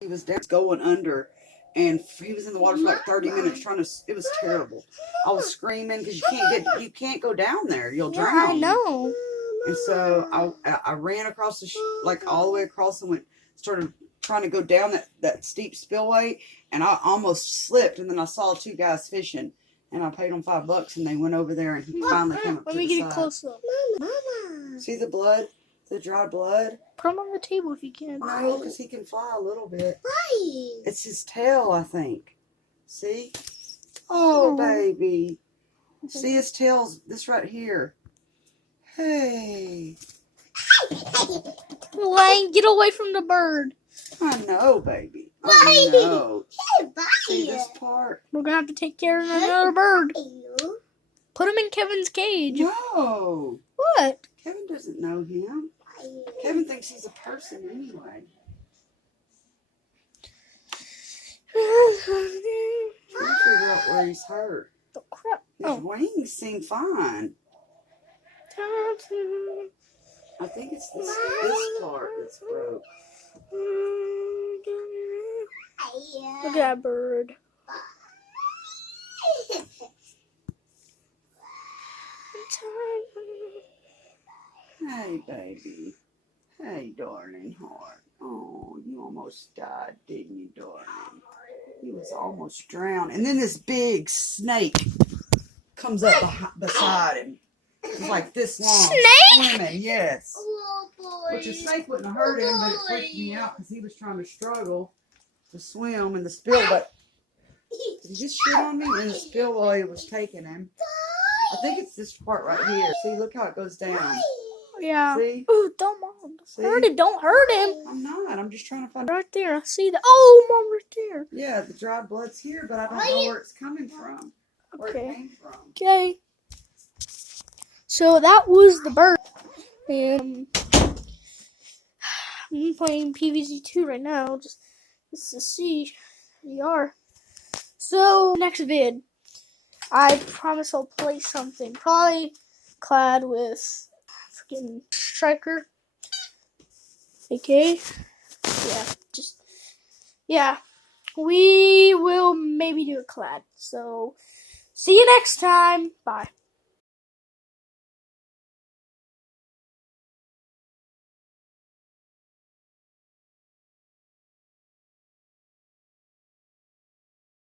He was down, going under, and he was in the water for like 30 minutes trying to. It was terrible. I was screaming because you can't go down there. You'll drown. I know. And so I ran across like all the way across and started trying to go down that steep spillway, and I almost slipped. And then I saw two guys fishing, and I paid them $5, and they went over there, and he finally came up to the side. Let me get it close up. Mama. See the blood? The dry blood? Put him on the table if you can. No, because he can fly a little bit. Why? It's his tail, I think. See? Oh, baby. See his tail's this right here. Hey. Lang, get away from the bird. I know, baby. I know. See this part? We're going to have to take care of another bird. Put him in Kevin's cage. No. What? Kevin doesn't know him. Kevin thinks he's a person anyway. Trying to figure out where he's hurt. Oh, crap. His wings seem fine. I think it's this part that's broke. Look at that bird. Hey, baby. Hey, darling heart. Oh, you almost died, didn't you, darling? He was almost drowned. And then this big snake comes up beside him. It's like this long. Snake? Swimming, yes. Oh, boy. Which a snake wouldn't have hurt him, but it freaked me out because he was trying to struggle to swim in the spill. But did he just shit on me? And the spillway was taking him. I think it's this part right here. See, look how it goes down. Yeah. See? Ooh, don't mom. Hurt him. Don't hurt him. I'm not. I'm just trying to find. Right there. I see that. Oh, mom, right there. Yeah, the dry blood's here, but I don't know where it's coming from. Where it came from. Okay. So that was the bird. And I'm playing PVZ2 right now, just to see VR. So next vid, I promise I'll play something probably clad with freaking Striker. Okay. Yeah. We will maybe do a clad. So see you next time. Bye.